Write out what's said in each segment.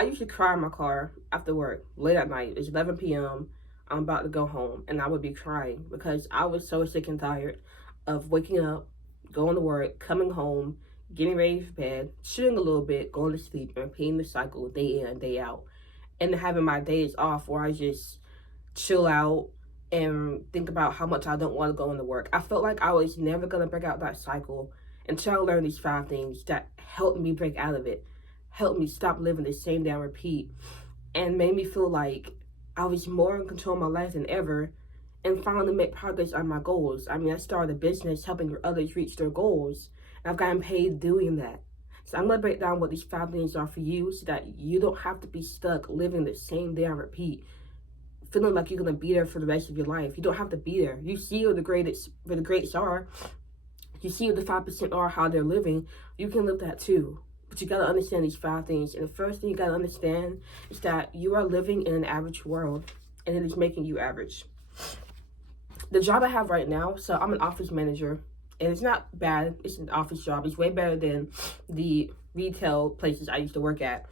I usually cry in my car after work, late at night. It's 11 p.m. I'm about to go home, and I would be crying because I was so sick and tired of waking up, going to work, coming home, getting ready for bed, chilling a little bit, going to sleep, and repeating the cycle day in and day out. And having my days off where I just chill out and think about how much I don't want to go into work. I felt like I was never going to break out that cycle until I learned these 5 things that helped me break out of it, helped me stop living the same damn repeat, and made me feel like I was more in control of my life than ever and finally make progress on my goals. I mean, I started a business helping others reach their goals, and I've gotten paid doing that. So I'm going to break down what these 5 things are for you so that you don't have to be stuck living the same damn repeat, feeling like you're going to be there for the rest of your life. You don't have to be there. You see where the greats are. You see what the 5% are, how they're living. You can live that too. But you got to understand these 5 things. And the first thing you got to understand is that you are living in an average world, and it is making you average. The job I have right now, so I'm an office manager, and it's not bad. It's an office job. It's way better than the retail places I used to work at.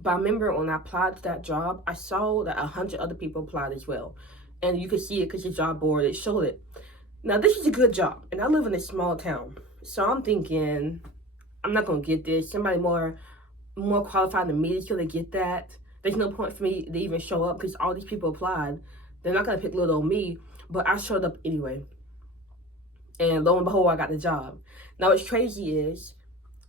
But I remember when I applied to that job, I saw that 100 other people applied as well. And you could see it because the job board, it showed it. Now, this is a good job, and I live in a small town. So I'm thinking, I'm not going to get this. Somebody more qualified than me is going to get that. There's no point for me to even show up because all these people applied. They're not going to pick little old me, but I showed up anyway. And lo and behold, I got the job. Now, what's crazy is,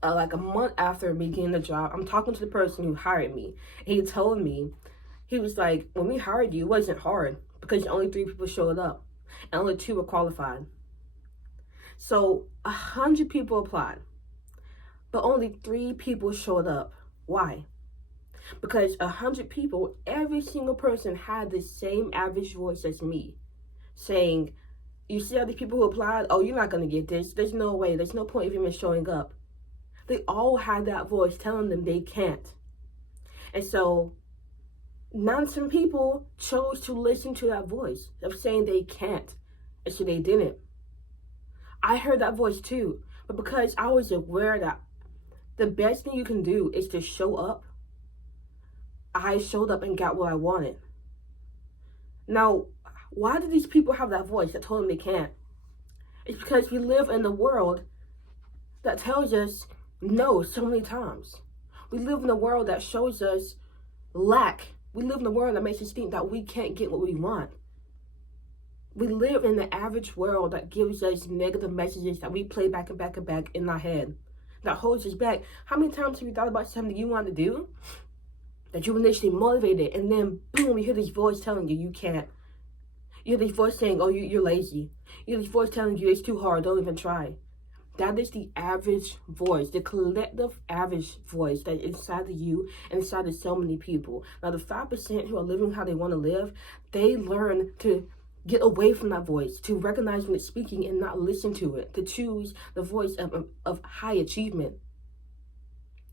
like a month after me getting the job, I'm talking to the person who hired me. He told me, he was like, when we hired you, it wasn't hard because only 3 people showed up and only 2 were qualified. So 100 people applied, but only 3 people showed up. Why? Because 100 people, every single person had the same average voice as me, saying, you see all these people who applied? Oh, you're not going to get this. There's no way. There's no point of even showing up. They all had that voice telling them they can't. And so, some people chose to listen to that voice of saying they can't. And so they didn't. I heard that voice too. But because I was aware that the best thing you can do is to show up, I showed up and got what I wanted. Now, why do these people have that voice that told them they can't? It's because we live in a world that tells us no so many times. We live in a world that shows us lack. We live in a world that makes us think that we can't get what we want. We live in the average world that gives us negative messages that we play back and back and back in our head, that holds us back. How many times have you thought about something you want to do, that you were initially motivated, and then boom, you hear this voice telling you you can't. You hear this voice saying, oh, you're lazy. You hear this voice telling you it's too hard, don't even try. That is the average voice, the collective average voice that is inside of you and inside of so many people. Now, the 5% who are living how they want to live, they learn to get away from that voice, to recognize when it's speaking and not listen to it, to choose the voice of high achievement.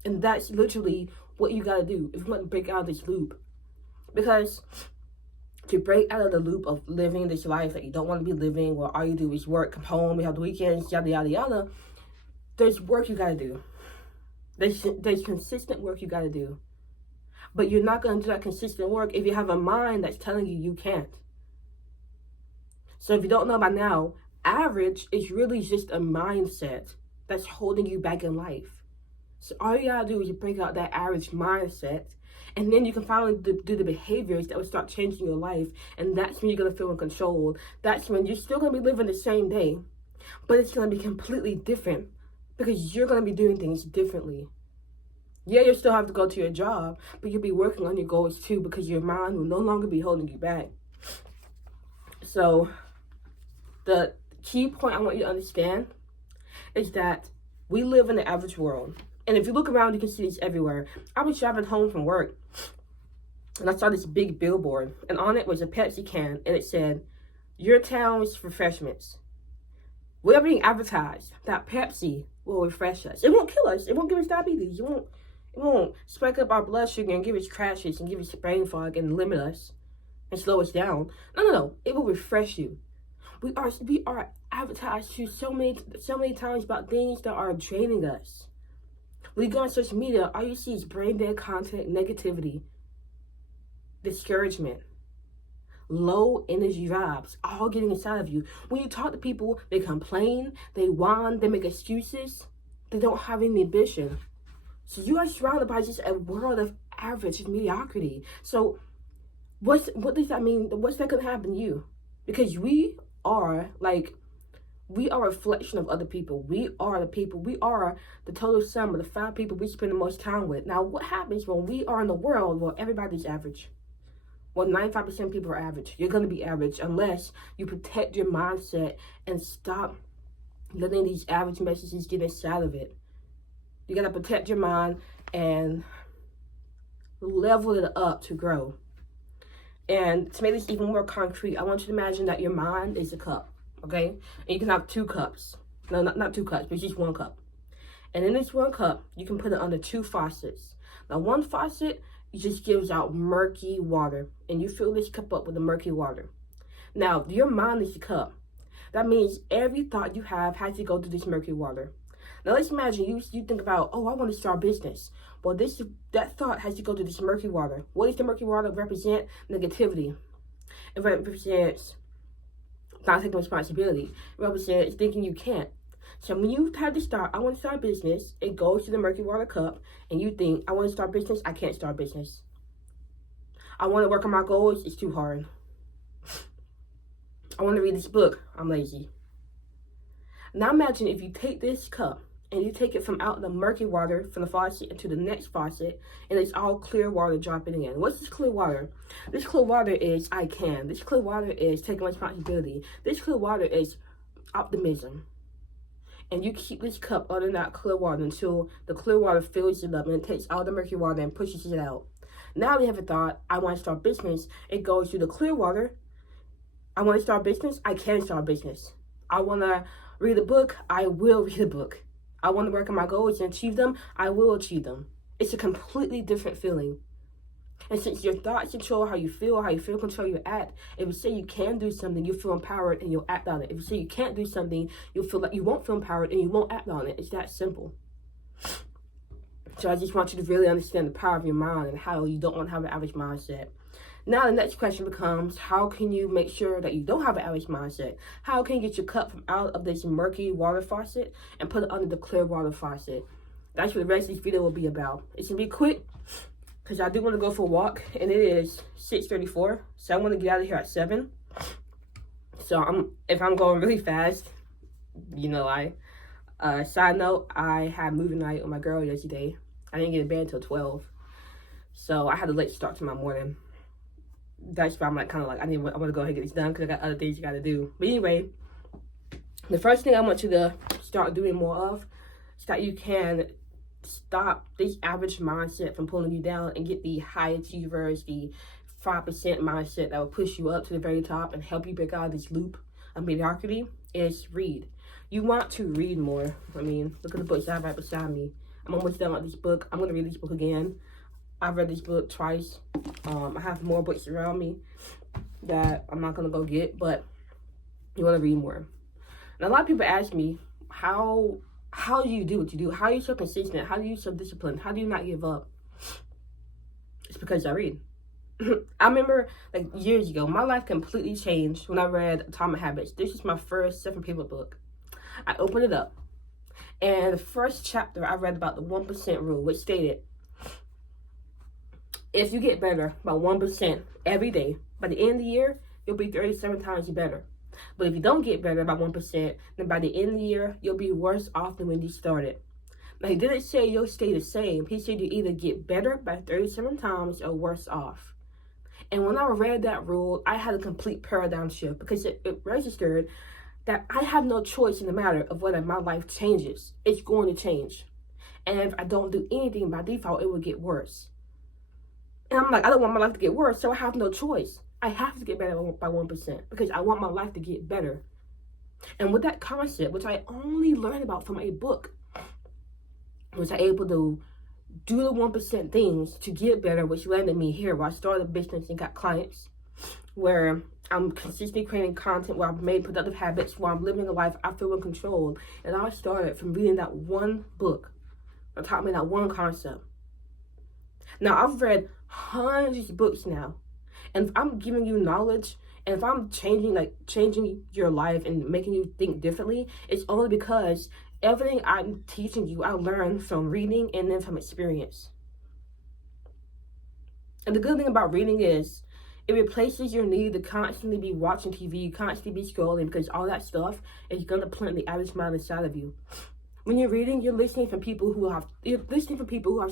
And that's literally what you got to do if you want to break out of this loop. Because to break out of the loop of living this life that you don't want to be living, where all you do is work, come home, you have the weekends, yada, yada, yada, there's work you got to do. There's consistent work you got to do. But you're not going to do that consistent work if you have a mind that's telling you you can't. So if you don't know by now, average is really just a mindset that's holding you back in life. So all you got to do is break out that average mindset, and then you can finally do the behaviors that will start changing your life. And that's when you're going to feel in control. That's when you're still going to be living the same day, but it's going to be completely different because you're going to be doing things differently. Yeah, you'll still have to go to your job, but you'll be working on your goals too because your mind will no longer be holding you back. So the key point I want you to understand is that we live in the average world. And if you look around, you can see this everywhere. I was driving home from work, and I saw this big billboard, and on it was a Pepsi can, and it said, your town's refreshments. We are being advertised that Pepsi will refresh us. It won't kill us. It won't give us diabetes. It won't spike up our blood sugar and give us crashes and give us brain fog and limit us and slow us down. No. It will refresh you. We are advertised to so many times about things that are draining us. When you go on social media, all you see is brain dead content, negativity, discouragement, low energy vibes, all getting inside of you. When you talk to people, they complain, they whine, they make excuses, they don't have any ambition. So you are surrounded by just a world of average and mediocrity. So what does that mean? What's that gonna happen to you? Because we are a reflection of other people. We are the people. We are the total sum of the 5 people we spend the most time with. Now, what happens when we are in a world where everybody's average? Well, 95% of people are average. You're going to be average unless you protect your mindset and stop letting these average messages get inside of it. You got to protect your mind and level it up to grow. And to make this even more concrete, I want you to imagine that your mind is a cup, okay? And you can have 2 cups. No, not 2 cups, but just 1 cup. And in this 1 cup, you can put it under 2 faucets. Now, 1 faucet just gives out murky water, and you fill this cup up with the murky water. Now, your mind is the cup. That means every thought you have has to go through this murky water. Now, let's imagine you think about, oh, I want to start a business. Well, that thought has to go to this murky water. What does the murky water represent? Negativity. It represents not taking responsibility. It represents thinking you can't. So when you have to start, I want to start a business, it goes to the murky water cup, and you think, I want to start a business, I can't start a business. I want to work on my goals, it's too hard. I want to read this book, I'm lazy. Now imagine if you take this cup, and you take it from out the murky water from the faucet into the next faucet, and it's all clear water dropping in. What's this clear water? This clear water is I can. This clear water is taking responsibility. This clear water is optimism. And you keep this cup under that clear water until the clear water fills it up and it takes all the murky water and pushes it out. Now you have a thought, I want to start a business. It goes through the clear water. I want to start a business. I can start a business. I want to read a book. I will read a book. I want to work on my goals and achieve them. I will achieve them. It's a completely different feeling. And since your thoughts control how you feel control your act. If you say you can do something, you feel empowered and you'll act on it. If you say you can't do something, you'll feel like you won't feel empowered and you won't act on it. It's that simple. So I just want you to really understand the power of your mind and how you don't want to have an average mindset. Now the next question becomes, how can you make sure that you don't have an average mindset? How can you get your cup from out of this murky water faucet and put it under the clear water faucet? That's what the rest of this video will be about. It's going to be quick because I do want to go for a walk, and it is 6:34, so I want to get out of here at 7. So if I'm going really fast, side note, I had movie night with my girl yesterday. I didn't get to bed until 12, so I had a late start to my morning. That's why I'm I want to go ahead and get this done because I got other things you got to do. But anyway, the first thing I want you to start doing more of is that you can stop this average mindset from pulling you down and get the high achievers, the 5% mindset that will push you up to the very top and help you break out of this loop of mediocrity. Is read. You want to read more. I mean, look at the books I have right beside me. I'm almost done with this book. I'm going to read this book again. I've read this book twice. I have more books around me that I'm not going to go get, but you want to read more. And a lot of people ask me, how do you do what you do? How are you so consistent? How are you so disciplined? How do you not give up? It's because I read. I remember years ago, my life completely changed when I read Atomic Habits. This is my first 7-paper book. I opened it up, and the first chapter I read about the 1% rule, which stated, if you get better by 1% every day, by the end of the year, you'll be 37 times better. But if you don't get better by 1%, then by the end of the year, you'll be worse off than when you started. Now, he didn't say you'll stay the same. He said you either get better by 37 times or worse off. And when I read that rule, I had a complete paradigm shift because it registered that I have no choice in the matter of whether my life changes. It's going to change. And if I don't do anything by default, it will get worse. And I'm like, I don't want my life to get worse, so I have no choice. I have to get better by 1% because I want my life to get better. And with that concept, which I only learned about from a book, was I able to do the 1% things to get better, which landed me here where I started a business and got clients, where I'm consistently creating content, where I've made productive habits, where I'm living a life I feel in control. And I started from reading that one book that taught me that one concept. Now, I've read hundreds of books now, and if I'm giving you knowledge, and if I'm changing your life and making you think differently, it's only because everything I'm teaching you, I learned from reading and then from experience. And the good thing about reading is it replaces your need to constantly be watching TV, constantly be scrolling, because all that stuff is going to plant the average mind inside of you. When you're reading, you're listening from people who have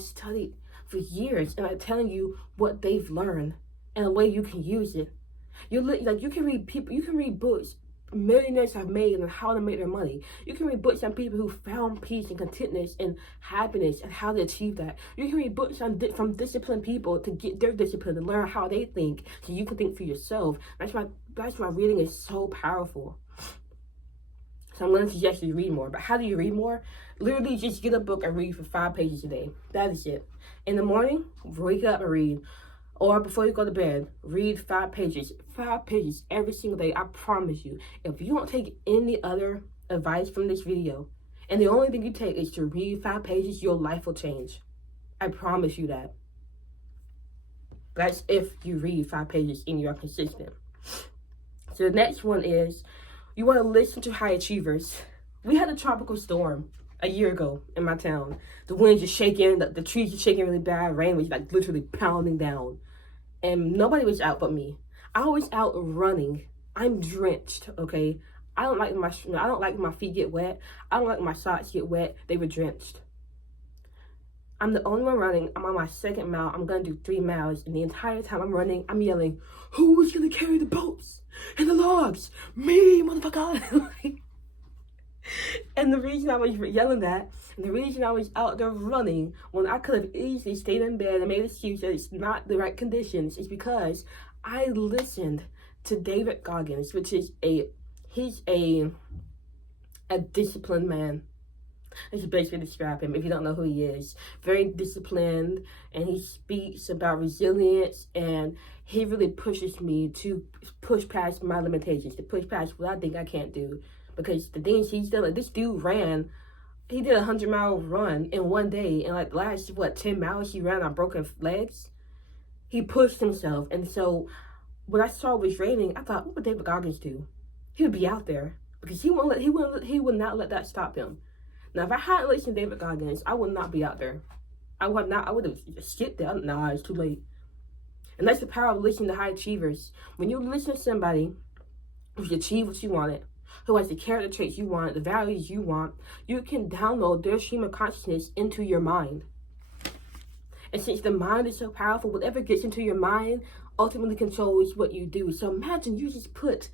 studied for years and are telling you what they've learned and a way you can use it. You can read books millionaires have made on how to make their money. You can read books on people who found peace and contentness and happiness and how to achieve that. You can read books from disciplined people to get their discipline and learn how they think so you can think for yourself. That's why reading is so powerful. So I'm going to suggest you read more. But how do you read more? Literally just get a book and read for 5 pages a day. That is it. In the morning, wake up and read. Or before you go to bed, read 5 pages. 5 pages every single day. I promise you. If you don't take any other advice from this video, and the only thing you take is to read 5 pages, your life will change. I promise you that. That's if you read 5 pages and you're consistent. So the next one is, you want to listen to high achievers. We had a tropical storm a year ago in my town. The winds are shaking, the trees are shaking really bad, rain was like literally pounding down. And nobody was out but me. I was out running. I'm drenched, okay? I don't like my feet get wet. I don't like my socks get wet. They were drenched. I'm the only one running. I'm on my 2nd mile. I'm gonna do 3 miles. And the entire time I'm running, I'm yelling, who's gonna carry the boats and the logs? Me, motherfucker. And the reason I was yelling that, and the reason I was out there running when I could have easily stayed in bed and made an excuse that it's not the right conditions, is because I listened to David Goggins, which is he's a disciplined man. That's the best way to describe him if you don't know who he is. Very disciplined, and he speaks about resilience, and he really pushes me to push past my limitations, to push past what I think I can't do. Because the things he's done, like this dude he did a 100-mile run in one day, and like the last 10 miles he ran on broken legs. He pushed himself, and so when I saw it was raining, I thought, what would David Goggins do? He would be out there because he would not let that stop him. Now, if I hadn't listened to David Goggins, I would not be out there. I would have skipped it. Nah, it's too late. And that's the power of listening to high achievers. When you listen to somebody who's achieved what you wanted, who has the character traits you want, the values you want, you can download their stream of consciousness into your mind. And since the mind is so powerful, whatever gets into your mind ultimately controls what you do. So imagine you just put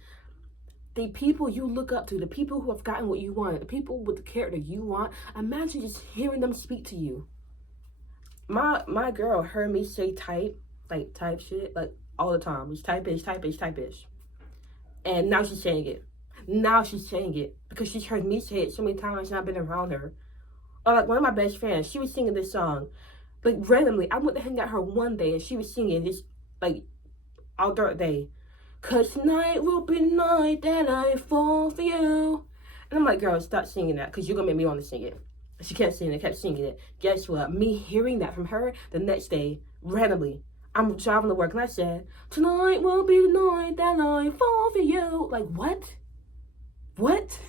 the people you look up to, the people who have gotten what you want, the people with the character you want, imagine just hearing them speak to you. My girl heard me say type shit, like all the time. It's type-ish. And now she's saying it. Because she's heard me say it so many times and I've been around her. Or like one of my best friends, she was singing this song. Like randomly, I went to hang out her one day and she was singing this like all dark day. 'Cause tonight will be the night that I fall for you. And I'm like, girl, stop singing that because you're going to make me want to sing it. She kept singing it. Guess what? Me hearing that from her the next day, randomly, I'm driving to work and I said, tonight will be the night that I fall for you. Like, what?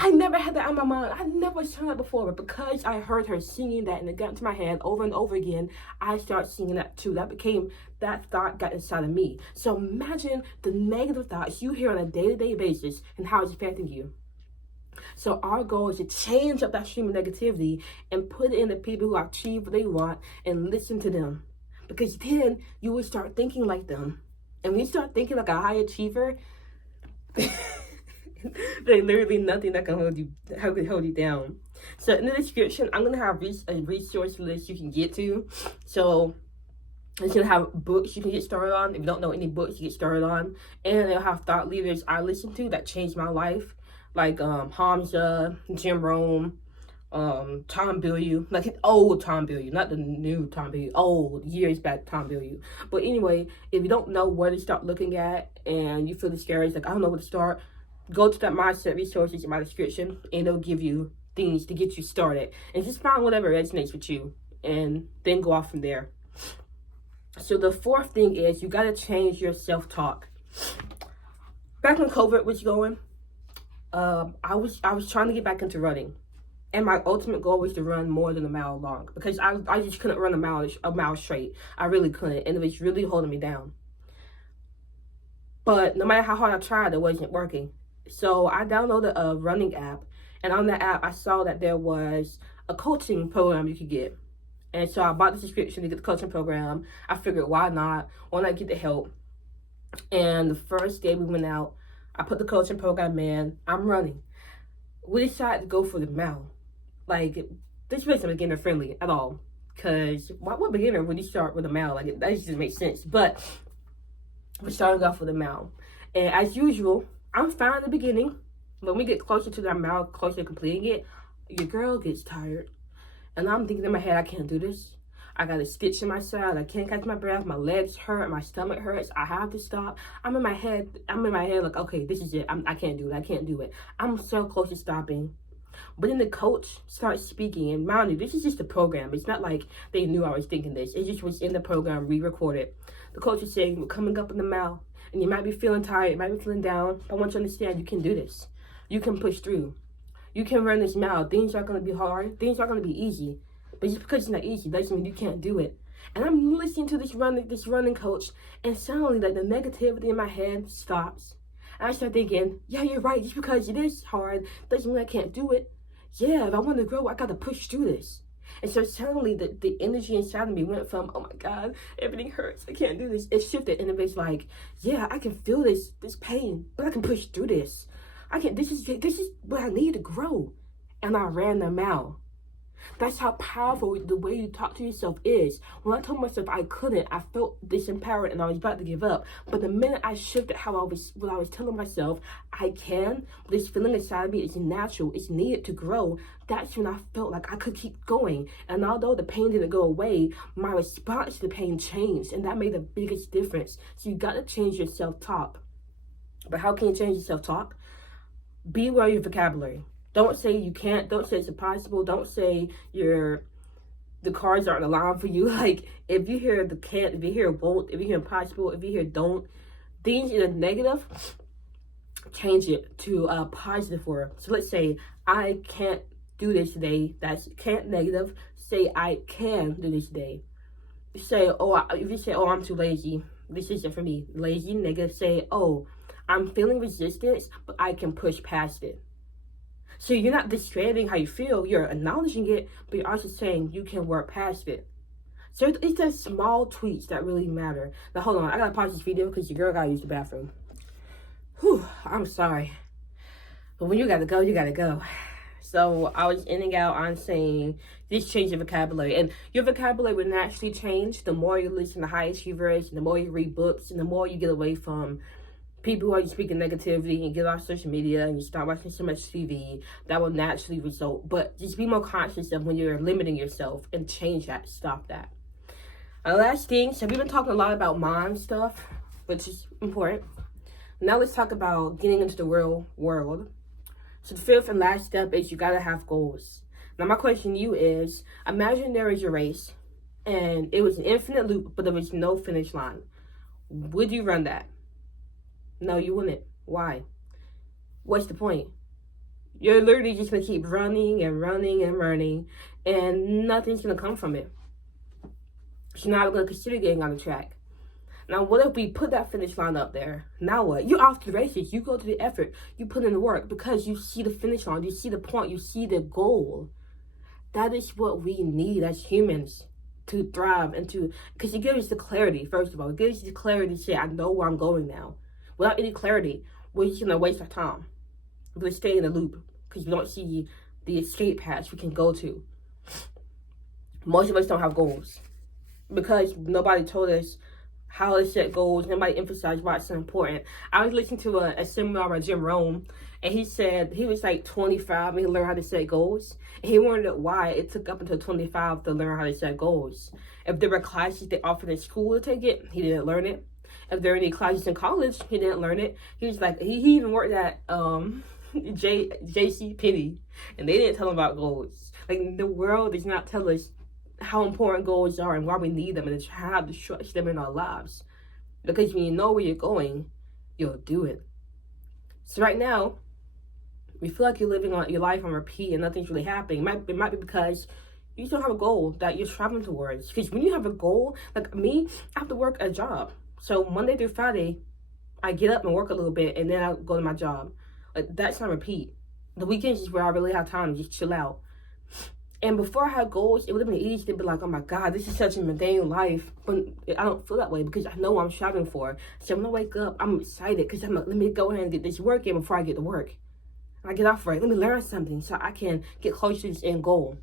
I never had that on my mind. I never sung that before, but because I heard her singing that and it got into my head over and over again, I started singing that too. That thought got inside of me. So imagine the negative thoughts you hear on a day-to-day basis and how it's affecting you. So our goal is to change up that stream of negativity and put it in the people who achieve what they want and listen to them. Because then you will start thinking like them. And when you start thinking like a high achiever, there's literally nothing that can hold you down. So in the description, I'm gonna have a resource list you can get to. So it's gonna have books you can get started on if you don't know any books you get started on, and it'll have thought leaders I listened to that changed my life, like Hamza, Jim Rohn, Tom Bilyeu, like old Tom Bilyeu, not the new Tom Bilyeu, old years back Tom Bilyeu. But anyway, if you don't know where to start looking at and you feel discouraged, like I don't know where to start, go to that mindset resources in my description and it'll give you things to get you started. And just find whatever resonates with you and then go off from there. So the fourth thing is you got to change your self-talk. Back when COVID was going, I was trying to get back into running. And my ultimate goal was to run more than a mile long, because I just couldn't run a mile straight. I really couldn't, and it was really holding me down. But no matter how hard I tried, it wasn't working. So I downloaded a running app, and on that app, I saw that there was a coaching program you could get. And so I bought the subscription to get the coaching program. I figured, why not? Why not get the help? And the first day we went out, I put the coaching program in. I'm running. We decided to go for the mile. Like, this wasn't beginner friendly at all. Because what beginner would you start with a mile? Like, that just doesn't make sense. But we're starting off with a mile. And as usual, I'm fine in the beginning. When we get closer to that mile, closer to completing it, your girl gets tired. And I'm thinking in my head, I can't do this. I got a stitch in my side. I can't catch my breath. My legs hurt. My stomach hurts. I have to stop. I'm in my head like, okay, this is it. I can't do it. I can't do it. I'm so close to stopping. But then the coach starts speaking. And mind you, this is just a program. It's not like they knew I was thinking this. It just was in the program, re-recorded. The coach is saying, we're coming up in the mile. And you might be feeling tired. You might be feeling down. But I want you to understand, you can do this. You can push through. You can run this mile. Things are going to be hard. Things are going to be easy. But just because it's not easy doesn't mean you can't do it. And I'm listening to this running coach, and suddenly like the negativity in my head stops. And I start thinking, yeah, you're right. Just because it is hard doesn't mean I can't do it. Yeah, if I want to grow, I got to push through this. And so suddenly the energy inside of me went from, oh my God, everything hurts, I can't do this. It shifted, and it was like, yeah, I can feel this pain, but I can push through this. This is what I need to grow. And I ran the mile. That's how powerful the way you talk to yourself is. When I told myself I couldn't, I felt disempowered and I was about to give up. But the minute I shifted what I was telling myself, I can, this feeling inside of me is natural, it's needed to grow, that's when I felt like I could keep going. And although the pain didn't go away, my response to the pain changed, and that made the biggest difference. So you got to change your self-talk. But how can you change your self-talk? Be aware of your vocabulary. Don't say you can't. Don't say it's impossible. Don't say the cards aren't aligned for you. Like, if you hear the can't, if you hear won't, if you hear impossible, if you hear don't, things in a negative, change it to a positive word. So let's say, I can't do this today. That's can't negative. Say, I can do this today. Say, if you say, I'm too lazy, this isn't for me. Lazy, negative. Say, I'm feeling resistance, but I can push past it. So you're not discrediting how you feel, you're acknowledging it, but you're also saying you can work past it. So it's the small tweaks that really matter. Now hold on, I gotta pause this video because your girl gotta use the bathroom. Whew, I'm sorry. But when you gotta go, you gotta go. So I was ending out on saying, just change your vocabulary. And your vocabulary will naturally change the more you listen to high achievers, and the more you read books, and the more you get away from people who are speaking negativity and get off social media and you start watching so much TV, that will naturally result. But just be more conscious of when you're limiting yourself and change that, stop that. Last thing, so we've been talking a lot about mind stuff, which is important. Now let's talk about getting into the real world. So the fifth and last step is you gotta have goals. Now my question to you is, imagine there is a race and it was an infinite loop, but there was no finish line. Would you run that? No, you wouldn't. Why? What's the point? You're literally just going to keep running and running and running, and nothing's going to come from it. So now I'm going to consider getting on the track. Now, what if we put that finish line up there? Now what? You're off to the races. You go to the effort. You put in the work because you see the finish line. You see the point. You see the goal. That is what we need as humans to thrive and to, because it gives us the clarity, first of all. It gives us the clarity to say, I know where I'm going now. Without any clarity, we're just going to waste our time. We're going to stay in the loop because we don't see the escape paths we can go to. Most of us don't have goals because nobody told us how to set goals. Nobody emphasized why it's so important. I was listening to a seminar by Jim Rohn, and he said he was like 25 and he learned how to set goals. And he wondered why it took up until 25 to learn how to set goals. If there were classes they offered in school to take it, he didn't learn it. If there were any classes in college, he didn't learn it. He was like, he even worked at JC Penney, and they didn't tell them about goals. Like, the world does not tell us how important goals are and why we need them and how to stretch them in our lives. Because when you know where you're going, you'll do it. So right now, we feel like you're living on your life on repeat and nothing's really happening. It might be because you still have a goal that you're traveling towards. Because when you have a goal, like me, I have to work a job. So Monday through Friday, I get up and work a little bit, and then I go to my job. Like, that's not repeat. The weekends is where I really have time to just chill out. And before I had goals, it would have been easy to be like, oh my God, this is such a mundane life. But I don't feel that way because I know what I'm striving for. So when I wake up, I'm excited because I'm like, let me go ahead and get this work in before I get to work. And I get off right. Let me learn something so I can get closer to this end goal.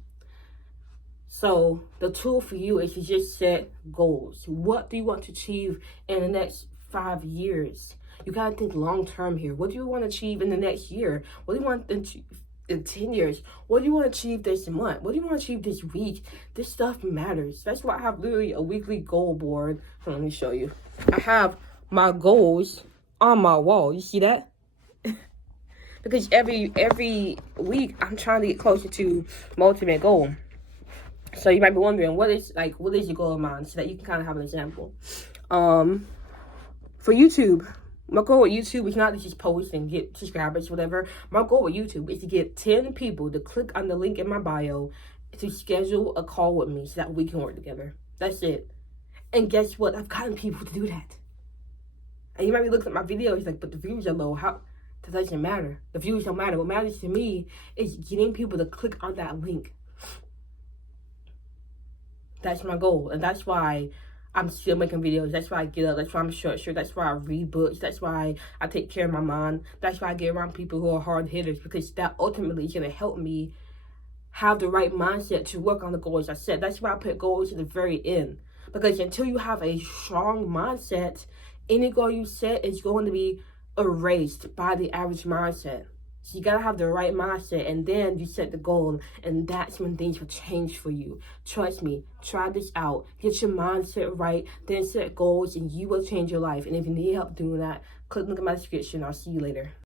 So the tool for you is to just set goals. What do you want to achieve in the next 5 years? You got to think long term here. What do you want to achieve in the next year? What do you want to achieve in 10 years? What do you want to achieve this month? What do you want to achieve this week? This stuff matters. That's why I have literally a weekly goal board. So let me show you. I have my goals on my wall. You see that? Because every week I'm trying to get closer to my ultimate goal. So you might be wondering, what is your goal of mine, so that you can kind of have an example. For YouTube, my goal with YouTube is not to just post and get subscribers, whatever. My goal with YouTube is to get 10 people to click on the link in my bio to schedule a call with me so that we can work together. That's it. And guess what? I've gotten people to do that. And you might be looking at my videos like, but the views are low. How? That doesn't matter. The views don't matter. What matters to me is getting people to click on that link. That's my goal. And that's why I'm still making videos. That's why I get up. That's why I'm structured. That's why I read books. That's why I take care of my mind. That's why I get around people who are hard hitters, because that ultimately is going to help me have the right mindset to work on the goals I set. That's why I put goals at the very end. Because until you have a strong mindset, any goal you set is going to be erased by the average mindset. So you gotta have the right mindset, and then you set the goal, and that's when things will change for you. Trust me, try this out. Get your mindset right, then set goals, and you will change your life. And if you need help doing that, click look at my description. I'll see you later.